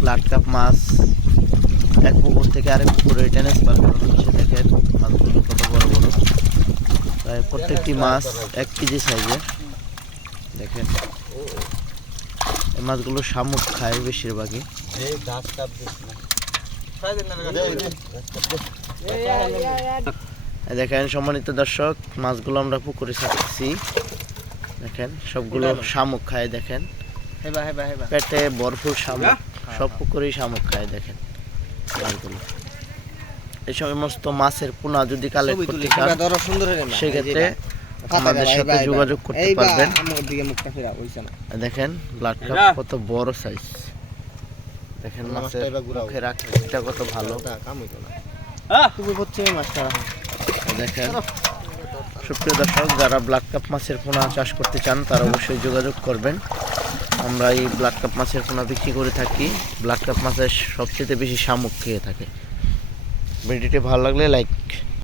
Blood carp মাছ এক পুকুর থেকে আরেক পুকুরে ট্রান্সফার করা হচ্ছে দেখেন মাছগুলো কত বড় বড়। প্রায় প্রত্যেকটি মাছ এক কেজি সাইজে দেখেন এই মাছগুলো শামুক খায় বেশিরভাগই। দেখেন সম্মানিত দর্শক মাছগুলো আমরা পুকুরে ছাড়ছি দেখেন সবগুলো শামুক খায় দেখেন। পেটে ভরপুর শামুক। সব পুকুরেই শামুক খায় দেখেন মাছগুলো। এই সমস্ত মাছের পোনা যদি কালেক্ট করতে চান হয়ে সেক্ষেত্রে আমাদের সাথে যোগাযোগ করতে পারবেন। আমার দিকে মুখটা ফেরা হইছে না। দেখেন ব্লাড কাপ কত বড় সাইজ দেখেন মাছের। মুখের আকৃতিটা কত ভালো। হ্যাঁ দেখেন সুপ্রিয় দর্শক যারা ব্লাড কাপ মাছের পোনা চাষ করতে চান তারা অবশ্যই যোগাযোগ করবেন। আমরা এই ব্লাড কাপ মাছের পোনা বিক্রি করে থাকি। ব্লাড কাপ মাছের সবচেয়ে বেশি শামুক খেয়ে থাকে। ভিডিওটি ভালো লাগলে লাইক